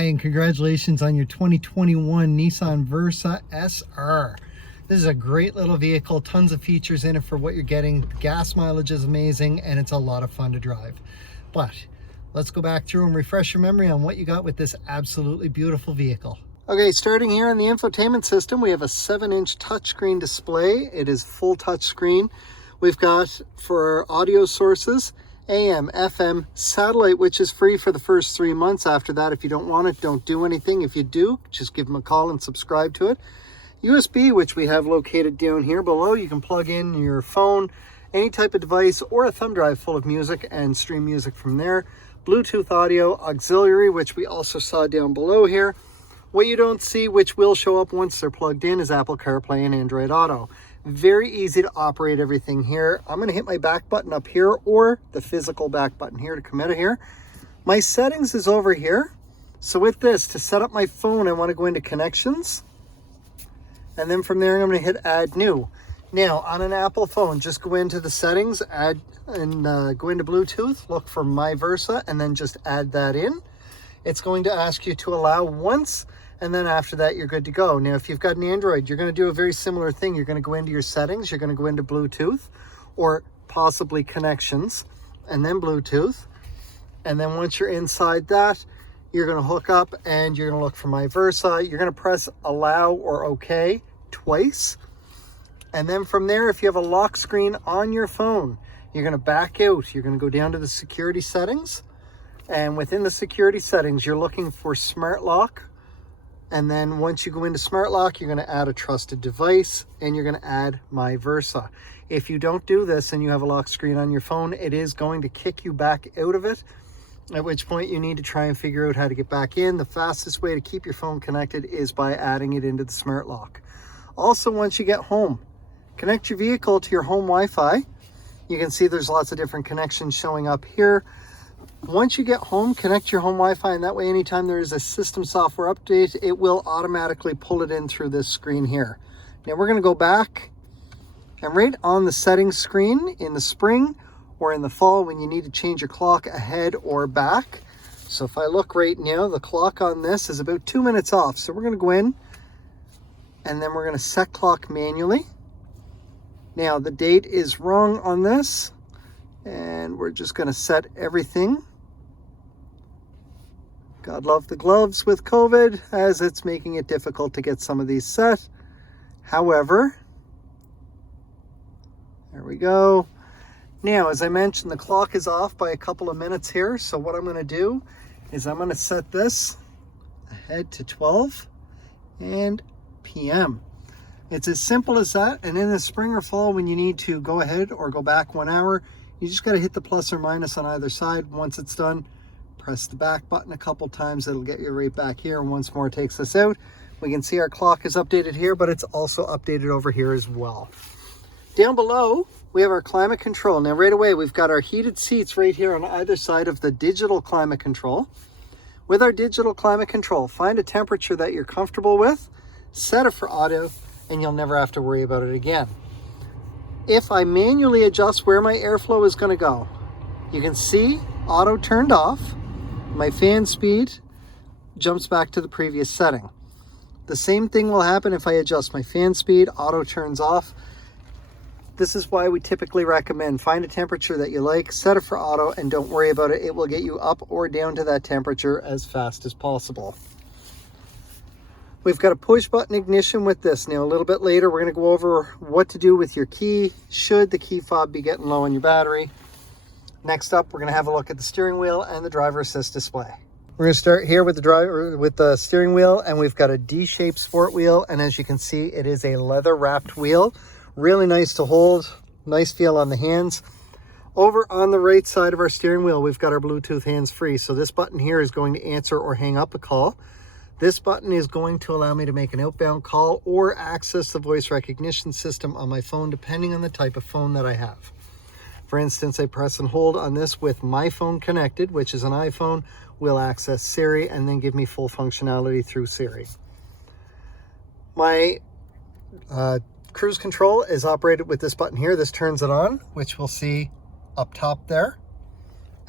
Hi, and congratulations on your 2021 Nissan Versa SR. This is a great little vehicle, tons of features in it for what you're getting. Gas mileage is amazing, and it's a lot of fun to drive. But let's go back through and refresh your memory on what you got with this absolutely beautiful vehicle. Okay, starting here on the infotainment system, we have a 7-inch touchscreen display. It is full touchscreen. We've got, for our audio sources, AM, FM, satellite, which is free for the first 3 months. After that, if you don't want it, don't do anything. If you do, just give them a call and subscribe to it. USB, which we have located down here below. You can plug in your phone, any type of device, or a thumb drive full of music and stream music from there. Bluetooth audio, auxiliary, which we also saw down below here. What you don't see, which will show up once they're plugged in, is Apple CarPlay and Android Auto. Very easy to operate everything here. I'm going to hit my back button up here, or the physical back button here to come out of here. My settings is over here. So with this, to set up my phone, I want to go into connections. And then from there, I'm going to hit add new. Now, on an Apple phone, just go into the settings, add, and go into Bluetooth, look for My Versa, and then just add that in. It's going to ask you to allow once, and then after that, you're good to go. Now, if you've got an Android, you're going to do a very similar thing. You're going to go into your settings, you're going to go into Bluetooth, or possibly connections, and then Bluetooth. And then once you're inside that, you're going to hook up and you're going to look for My Versa. You're going to press allow or OK twice. And then from there, if you have a lock screen on your phone, you're going to back out. You're going to go down to the security settings. And within the security settings, you're looking for Smart Lock. And then once you go into Smart Lock, you're going to add a trusted device and you're going to add My Versa. If you don't do this and you have a lock screen on your phone, it is going to kick you back out of it, at which point you need to try and figure out how to get back in. The fastest way to keep your phone connected is by adding it into the Smart Lock. Also, once you get home, connect your vehicle to your home Wi-Fi. You can see there's lots of different connections showing up here. Once you get home, connect your home Wi-Fi, and that way anytime there is a system software update, it will automatically pull it in through this screen here. Now we're going to go back, and right on the settings screen in the spring or in the fall when you need to change your clock ahead or back. So if I look right now, the clock on this is about 2 minutes off. So we're going to go in, and then we're going to set clock manually. Now the date is wrong on this, and we're just going to set everything. God love the gloves with COVID, as it's making it difficult to get some of these set. However, there we go. Now, as I mentioned, the clock is off by a couple of minutes here. So what I'm going to do is I'm going to set this ahead to 12 and p.m. It's as simple as that. And in the spring or fall, when you need to go ahead or go back 1 hour, you just got to hit the plus or minus on either side. Once it's done, press the back button a couple times. It'll get you right back here. And once more it takes us out. We can see our clock is updated here, but it's also updated over here as well. Down below, we have our climate control. Now right away, we've got our heated seats right here on either side of the digital climate control. With our digital climate control, find a temperature that you're comfortable with, set it for auto, and you'll never have to worry about it again. If I manually adjust where my airflow is going to go, you can see auto turned off. My fan speed jumps back to the previous setting. The same thing will happen if I adjust my fan speed, auto turns off. This is why we typically recommend find a temperature that you like, set it for auto, and don't worry about it. It will get you up or down to that temperature as fast as possible. We've got a push button ignition with this. Now a little bit later, we're going to go over what to do with your key should the key fob be getting low on your battery. Next up, we're going to have a look at the steering wheel and the driver assist display. We're going to start here with the steering wheel, and we've got a D-shaped sport wheel, and as you can see, it is a leather wrapped wheel. Really nice to hold, nice feel on the hands. Over on the right side of our steering wheel, we've got our Bluetooth hands-free. So this button here is going to answer or hang up a call. This button is going to allow me to make an outbound call or access the voice recognition system on my phone, depending on the type of phone that I have. For instance, I press and hold on this with my phone connected, which is an iPhone, will access Siri and then give me full functionality through Siri. My cruise control is operated with this button here. This turns it on, which we'll see up top there.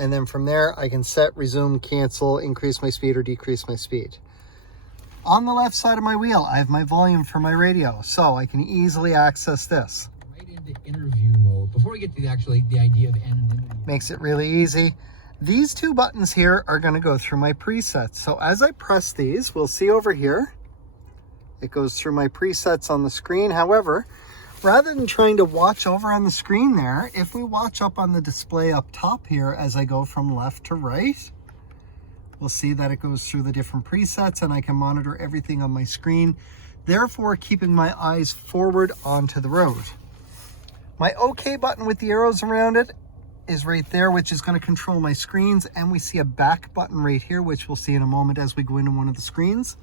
And then from there, I can set, resume, cancel, increase my speed or decrease my speed. On the left side of my wheel, I have my volume for my radio, so I can easily access this. Right into interview mode. Before we get to the idea of anonymity. Makes it really easy. These two buttons here are going to go through my presets. So as I press these, we'll see over here, it goes through my presets on the screen. However, rather than trying to watch over on the screen there, if we watch up on the display up top here as I go from left to right, we'll see that it goes through the different presets and I can monitor everything on my screen, therefore keeping my eyes forward onto the road. My OK button with the arrows around it is right there, which is going to control my screens, and we see a back button right here, which we'll see in a moment as we go into one of the screens.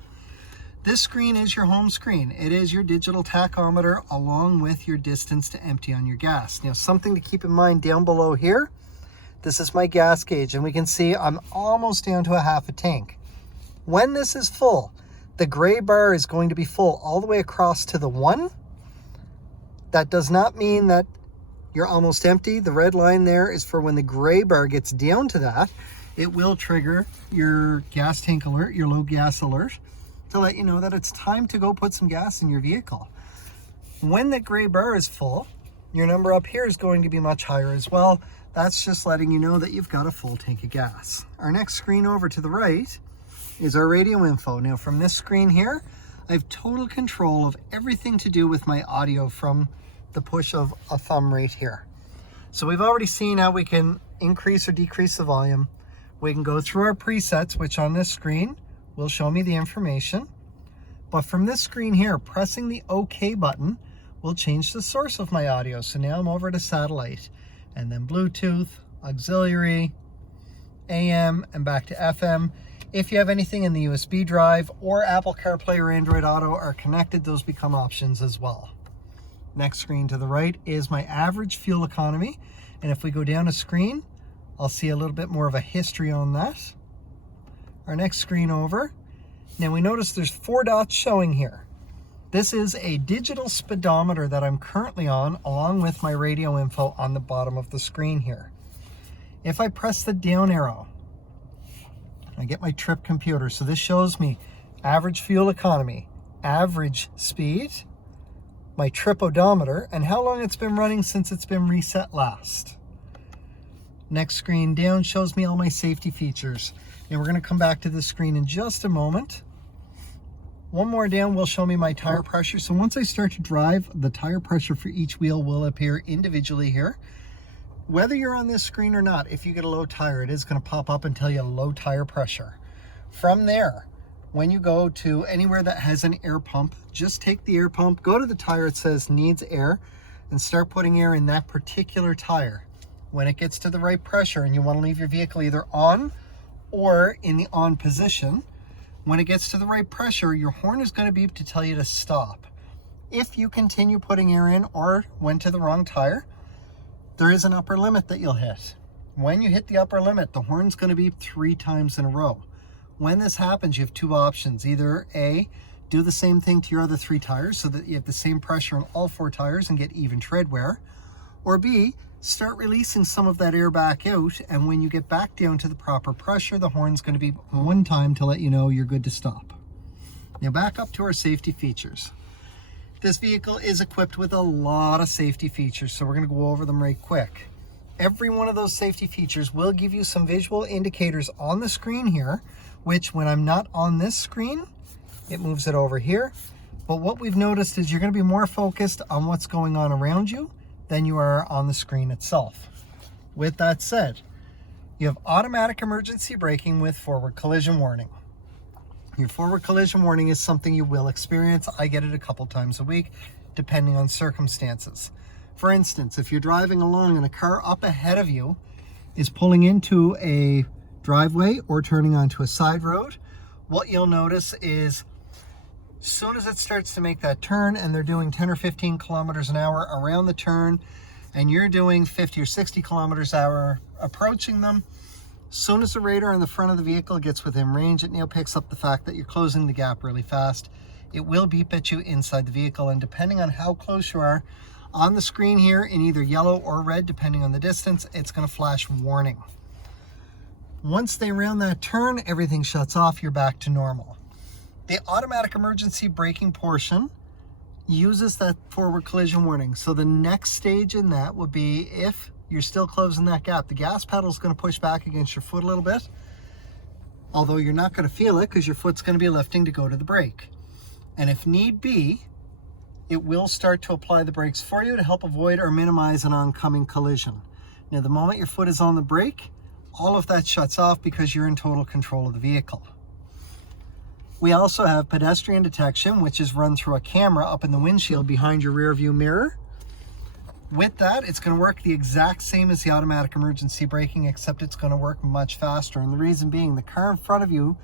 This screen is your home screen. It is your digital tachometer along with your distance to empty on your gas. Now, something to keep in mind down below here, this is my gas gauge, and we can see I'm almost down to a half a tank. When this is full, the gray bar is going to be full all the way across to the 1. That does not mean that you're almost empty. The red line there is for when the gray bar gets down to that, it will trigger your gas tank alert, your low gas alert, to let you know that it's time to go put some gas in your vehicle. When the gray bar is full, your number up here is going to be much higher as well. That's just letting you know that you've got a full tank of gas. Our next screen over to the right is our radio info. Now from this screen here, I have total control of everything to do with my audio from the push of a thumb right here. So we've already seen how we can increase or decrease the volume. We can go through our presets, which on this screen will show me the information. But from this screen here, pressing the OK button will change the source of my audio. So now I'm over to satellite, and then Bluetooth, auxiliary, AM, and back to FM. If you have anything in the USB drive or Apple CarPlay or Android Auto are connected, those become options as well. Next screen to the right is my average fuel economy. And if we go down a screen, I'll see a little bit more of a history on that. Our next screen over. Now we notice there's 4 dots showing here. This is a digital speedometer that I'm currently on, along with my radio info on the bottom of the screen here. If I press the down arrow, I get my trip computer. So this shows me average fuel economy, average speed, my trip odometer, and how long it's been running since it's been reset last. Next screen down shows me all my safety features. And we're going to come back to this screen in just a moment. One more down will show me my tire pressure. So once I start to drive, the tire pressure for each wheel will appear individually here. Whether you're on this screen or not, if you get a low tire, it is going to pop up and tell you low tire pressure. From there, when you go to anywhere that has an air pump, just take the air pump, go to the tire it says needs air, and start putting air in that particular tire. When it gets to the right pressure and you want to leave your vehicle either on or in the on position, when it gets to the right pressure, your horn is going to beep to tell you to stop. If you continue putting air in or went to the wrong tire, there is an upper limit that you'll hit. When you hit the upper limit, the horn's going to beep 3 times in a row. When this happens, you have 2 options. Either A, do the same thing to your other 3 tires so that you have the same pressure on all 4 tires and get even tread wear, or B, start releasing some of that air back out, and when you get back down to the proper pressure, the horn's going to beep 1 time to let you know you're good to stop. Now back up to our safety features. This vehicle is equipped with a lot of safety features, so we're going to go over them right quick. Every one of those safety features will give you some visual indicators on the screen here, which when I'm not on this screen, it moves it over here. But what we've noticed is you're going to be more focused on what's going on around you than you are on the screen itself. With that said, you have automatic emergency braking with forward collision warning. Your forward collision warning is something you will experience. I get it a couple times a week, depending on circumstances. For instance, if you're driving along and a car up ahead of you is pulling into a driveway or turning onto a side road, what you'll notice is as soon as it starts to make that turn and they're doing 10 or 15 kilometers an hour around the turn and you're doing 50 or 60 kilometers an hour approaching them, as soon as the radar in the front of the vehicle gets within range, it now picks up the fact that you're closing the gap really fast. It will beep at you inside the vehicle, and depending on how close you are, on the screen here in either yellow or red, depending on the distance, it's going to flash warning. Once they round that turn, everything shuts off, you're back to normal. The automatic emergency braking portion uses that forward collision warning. So the next stage in that would be if you're still closing that gap. The gas pedal is going to push back against your foot a little bit, although you're not going to feel it because your foot's going to be lifting to go to the brake. And if need be, it will start to apply the brakes for you to help avoid or minimize an oncoming collision. Now, the moment your foot is on the brake, all of that shuts off because you're in total control of the vehicle. We also have pedestrian detection, which is run through a camera up in the windshield behind your rear view mirror. With that, it's going to work the exact same as the automatic emergency braking, except it's going to work much faster. And the reason being, the car in front of you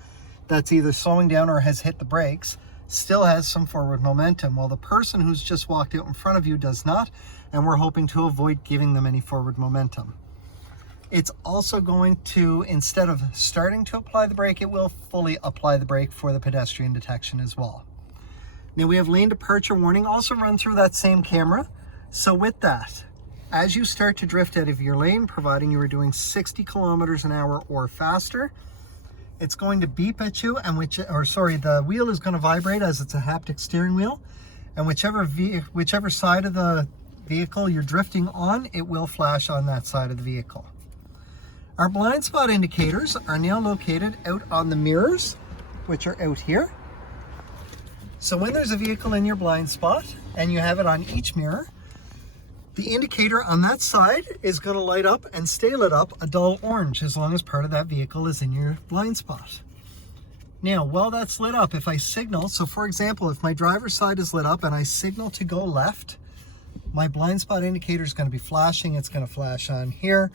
that's either slowing down or has hit the brakes still has some forward momentum, while the person who's just walked out in front of you does not, and we're hoping to avoid giving them any forward momentum. It's also going to, instead of starting to apply the brake, it will fully apply the brake for the pedestrian detection as well. Now we have lane departure warning, also run through that same camera. So with that, as you start to drift out of your lane, providing you are doing 60 kilometers an hour or faster, it's going to beep at you, and the wheel is going to vibrate as it's a haptic steering wheel, and whichever side of the vehicle you're drifting on, it will flash on that side of the vehicle. Our blind spot indicators are now located out on the mirrors, which are out here. So when there's a vehicle in your blind spot and you have it on each mirror, the indicator on that side is going to light up and stay lit up a dull orange as long as part of that vehicle is in your blind spot. Now, while that's lit up, if I signal, so for example, if my driver's side is lit up and I signal to go left, my blind spot indicator is going to be flashing. It's going to flash on here,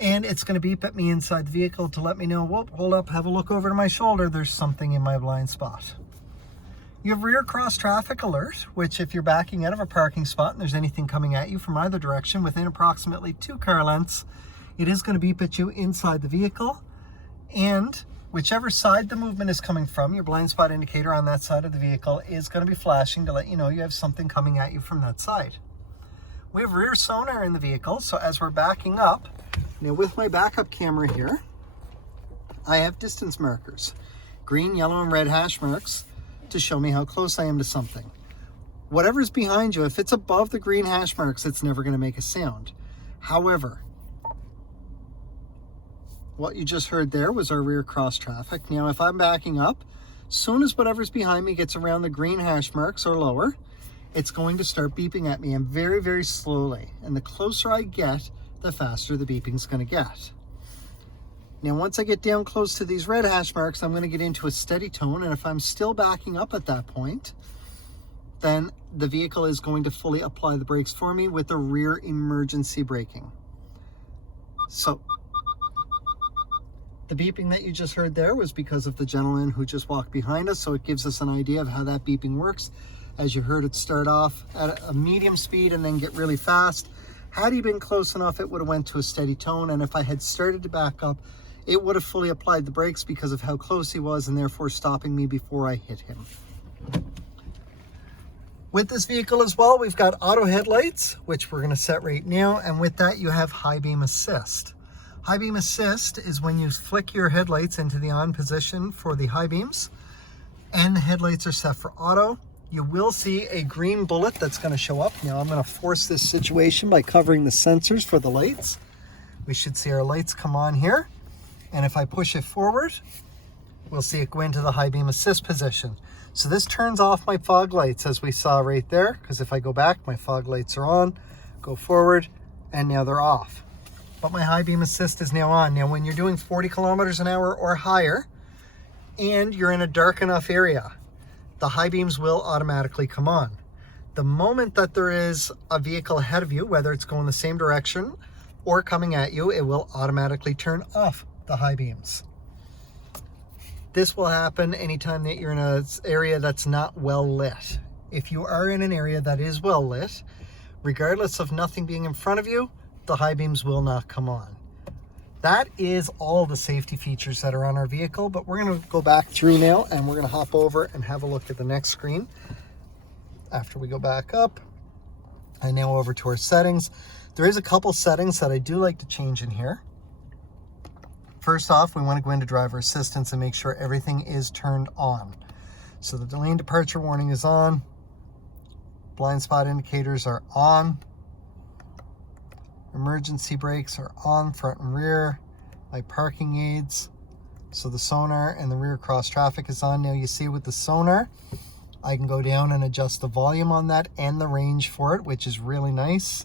and it's going to beep at me inside the vehicle to let me know, whoa, hold up, have a look over to my shoulder. There's something in my blind spot. You have rear cross traffic alert, which if you're backing out of a parking spot and there's anything coming at you from either direction within approximately 2 car lengths, it is going to beep at you inside the vehicle. And whichever side the movement is coming from, your blind spot indicator on that side of the vehicle is going to be flashing to let you know you have something coming at you from that side. We have rear sonar in the vehicle, so as we're backing up, now with my backup camera here, I have distance markers, green, yellow, and red hash marks, to show me how close I am to something. Whatever's behind you, if it's above the green hash marks, it's never going to make a sound. However, what you just heard there was our rear cross traffic. Now, if I'm backing up, soon as whatever's behind me gets around the green hash marks or lower, it's going to start beeping at me, and very, very slowly. And the closer I get, the faster the beeping's going to get. Now, once I get down close to these red hash marks, I'm going to get into a steady tone, and if I'm still backing up at that point, then the vehicle is going to fully apply the brakes for me with the rear emergency braking. So the beeping that you just heard there was because of the gentleman who just walked behind us, so it gives us an idea of how that beeping works. As you heard it start off at a medium speed and then get really fast. Had he been close enough, it would have went to a steady tone, and if I had started to back up, it would have fully applied the brakes because of how close he was and therefore stopping me before I hit him. With this vehicle as well, we've got auto headlights, which we're going to set right now, and with that you have high beam assist. High beam assist is when you flick your headlights into the on position for the high beams, and the headlights are set for auto. You will see a green bullet that's going to show up. Now I'm going to force this situation by covering the sensors for the lights. We should see our lights come on here. And if I push it forward, we'll see it go into the high beam assist position. So this turns off my fog lights, as we saw right there, because if I go back, my fog lights are on, go forward, and now they're off. But my high beam assist is now on. Now when you're doing 40 kilometers an hour or higher, and you're in a dark enough area, the high beams will automatically come on. The moment that there is a vehicle ahead of you, whether it's going the same direction or coming at you, it will automatically turn off the high beams. This will happen anytime that you're in an area that's not well lit. If you are in an area that is well lit, regardless of nothing being in front of you, the high beams will not come on. That is all the safety features that are on our vehicle, but we're going to go back through now and we're going to hop over and have a look at the next screen. After we go back up and now over to our settings, there is a couple settings that I do like to change in here. first off, we want to go into driver assistance and make sure everything is turned on. So the lane departure warning is on. Blind spot indicators are on. Emergency brakes are on, front and rear. My parking aids. So the sonar and the rear cross traffic is on. Now you see with the sonar, I can go down and adjust the volume on that and the range for it, which is really nice.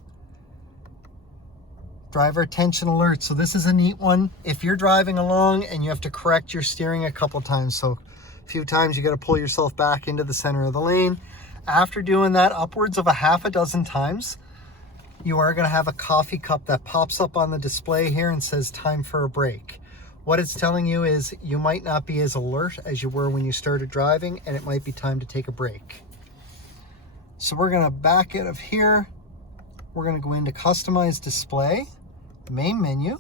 Driver attention alert. So this is a neat one. If you're driving along and you have to correct your steering a couple times, so a few times you got to pull yourself back into the center of the lane. After doing that upwards of a half a dozen times, you are going to have a coffee cup that pops up on the display here and says time for a break. What it's telling you is you might not be as alert as you were when you started driving, and it might be time to take a break. So we're going to back out of here. We're going to go into customize display, main menu.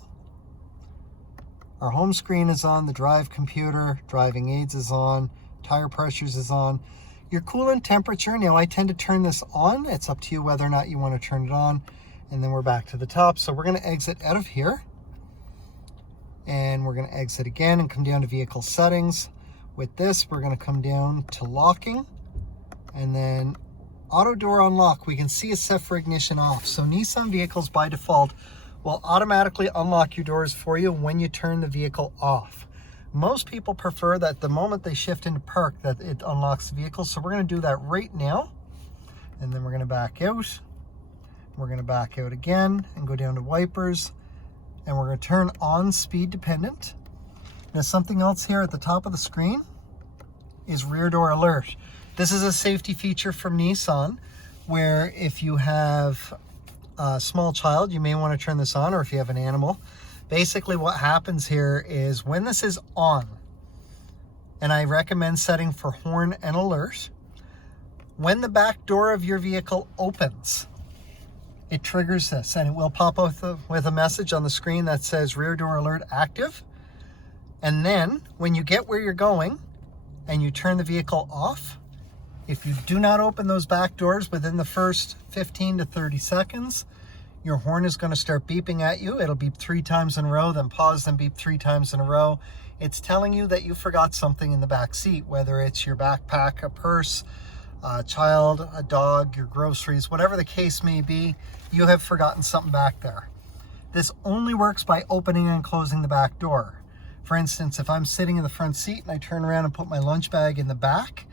Our home screen is on, the drive computer, driving aids is on, tire pressures is on. Your coolant temperature, now I tend to turn this on. It's up to you whether or not you want to turn it on. And then we're back to the top. So we're going to exit out of here. And we're going to exit again and come down to vehicle settings. With this, we're going to come down to locking. And then auto door unlock. We can see it's set for ignition off. So Nissan vehicles by default will automatically unlock your doors for you when you turn the vehicle off. Most people prefer that the moment they shift into park that it unlocks the vehicle. So we're going to do that right now. And then we're going to back out. We're going to back out again and go down to wipers. And we're going to turn on speed dependent. Now something else here at the top of the screen is rear door alert. This is a safety feature from Nissan where if you have a small child, you may want to turn this on, or if you have an animal. Basically what happens here is when this is on, and I recommend setting for horn and alert, when the back door of your vehicle opens, it triggers this and it will pop up with a message on the screen that says rear door alert active. And then when you get where you're going and you turn the vehicle off, if you do not open those back doors within the first 15 to 30 seconds, your horn is going to start beeping at you. It'll beep 3 times in a row, then pause, then beep 3 times in a row. It's telling you that you forgot something in the back seat, whether it's your backpack, a purse, a child, a dog, your groceries, whatever the case may be, you have forgotten something back there. This only works by opening and closing the back door. For instance, if I'm sitting in the front seat and I turn around and put my lunch bag in the back,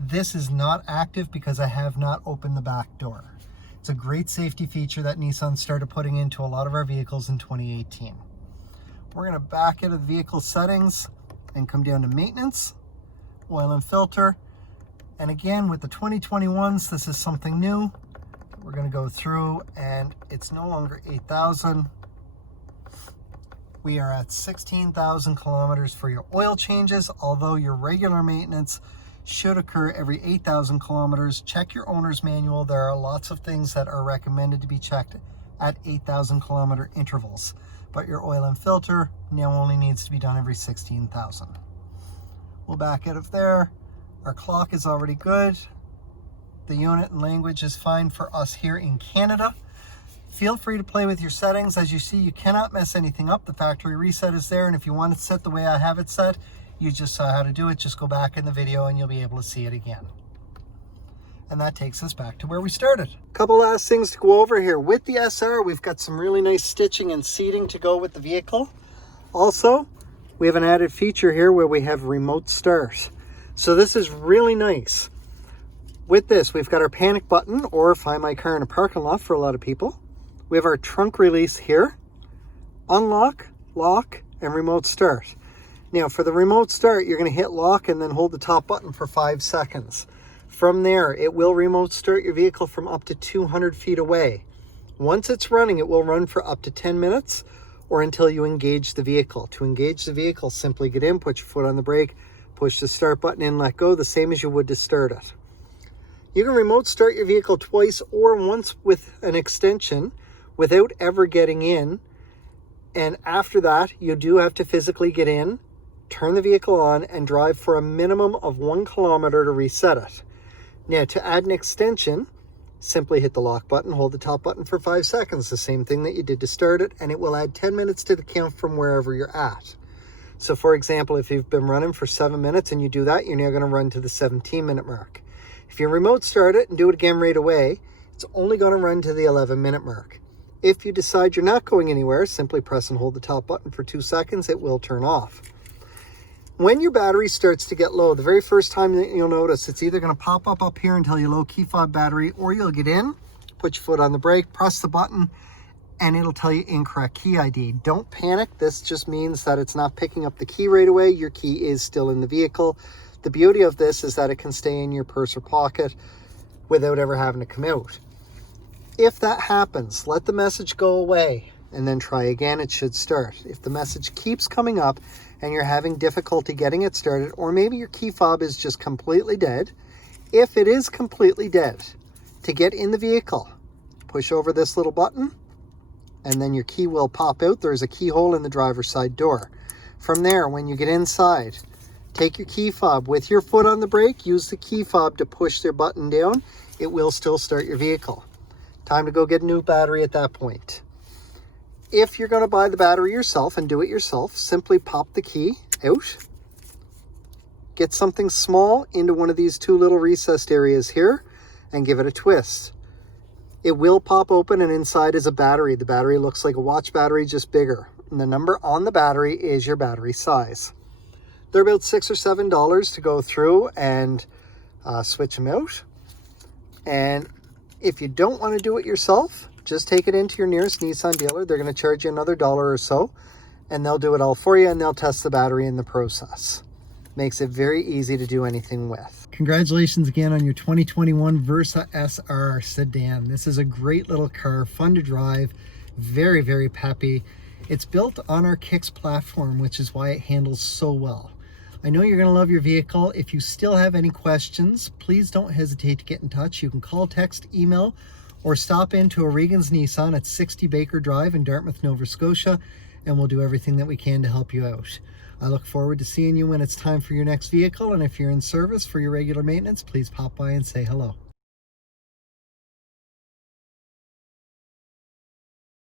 this is not active because I have not opened the back door. It's a great safety feature that Nissan started putting into a lot of our vehicles in 2018. We're going to back out of the vehicle settings and come down to maintenance, oil and filter. And again, with the 2021s, this is something new. We're going to go through and it's no longer 8,000. We are at 16,000 kilometers for your oil changes, although your regular maintenance should occur every 8,000 kilometers. Check your owner's manual. There are lots of things that are recommended to be checked at 8,000 kilometer intervals, but your oil and filter now only needs to be done every 16,000. We'll back out of there. Our clock is already good. The unit and language is fine for us here in Canada. Feel free to play with your settings. As you see, you cannot mess anything up. The factory reset is there, and if you want it set the way I have it set, you just saw how to do it. Just go back in the video and you'll be able to see it again. And that takes us back to where we started. Couple last things to go over here. With the SR, we've got some really nice stitching and seating to go with the vehicle. Also, we have an added feature here where we have remote start. So this is really nice. With this, we've got our panic button, or find my car in a parking lot for a lot of people. We have our trunk release here, unlock, lock, and remote start. Now for the remote start, you're going to hit lock and then hold the top button for 5 seconds. From there, it will remote start your vehicle from up to 200 feet away. Once it's running, it will run for up to 10 minutes or until you engage the vehicle. To engage the vehicle, simply get in, put your foot on the brake, push the start button in, let go, the same as you would to start it. You can remote start your vehicle twice or once with an extension without ever getting in. And after that, you do have to physically get in, turn the vehicle on, and drive for a minimum of 1 kilometer to reset it. Now, to add an extension, simply hit the lock button, hold the top button for 5 seconds, the same thing that you did to start it, and it will add 10 minutes to the count from wherever you're at. So for example, if you've been running for 7 minutes and you do that, you're now going to run to the 17-minute mark. If you remote start it and do it again right away, it's only going to run to the 11-minute mark. If you decide you're not going anywhere, simply press and hold the top button for 2 seconds. It will turn off. When your battery starts to get low, the very first time that you'll notice, it's either going to pop up here and tell you low key fob battery, or you'll get in, put your foot on the brake, press the button, and it'll tell you incorrect key ID. Don't panic. This just means that it's not picking up the key right away. Your key is still in the vehicle. The beauty of this is that it can stay in your purse or pocket without ever having to come out. If that happens, let the message go away and then try again. It should start. If the message keeps coming up and you're having difficulty getting it started, or maybe your key fob is just completely dead, if it is completely dead, to get in the vehicle, push over this little button and then your key will pop out. There's a keyhole in the driver's side door. From there, when you get inside, take your key fob with your foot on the brake, use the key fob to push their button down. It will still start your vehicle. Time to go get a new battery at that point. If you're going to buy the battery yourself and do it yourself, simply pop the key out. Get something small into one of these 2 little recessed areas here and give it a twist. It will pop open and inside is a battery. The battery looks like a watch battery, just bigger. And the number on the battery is your battery size. They're about $6 or $7 to go through and switch them out. And if you don't want to do it yourself, just take it into your nearest Nissan dealer. They're going to charge you another $1 or so, and they'll do it all for you, and they'll test the battery in the process. Makes it very easy to do anything with. Congratulations again on your 2021 Versa SR sedan. This is a great little car, fun to drive, very, very peppy. It's built on our Kicks platform, which is why it handles so well. I know you're going to love your vehicle. If you still have any questions, please don't hesitate to get in touch. You can call, text, email, or stop into O'Regan's Nissan at 60 Baker Drive in Dartmouth, Nova Scotia, and we'll do everything that we can to help you out. I look forward to seeing you when it's time for your next vehicle, and if you're in service for your regular maintenance, please pop by and say hello.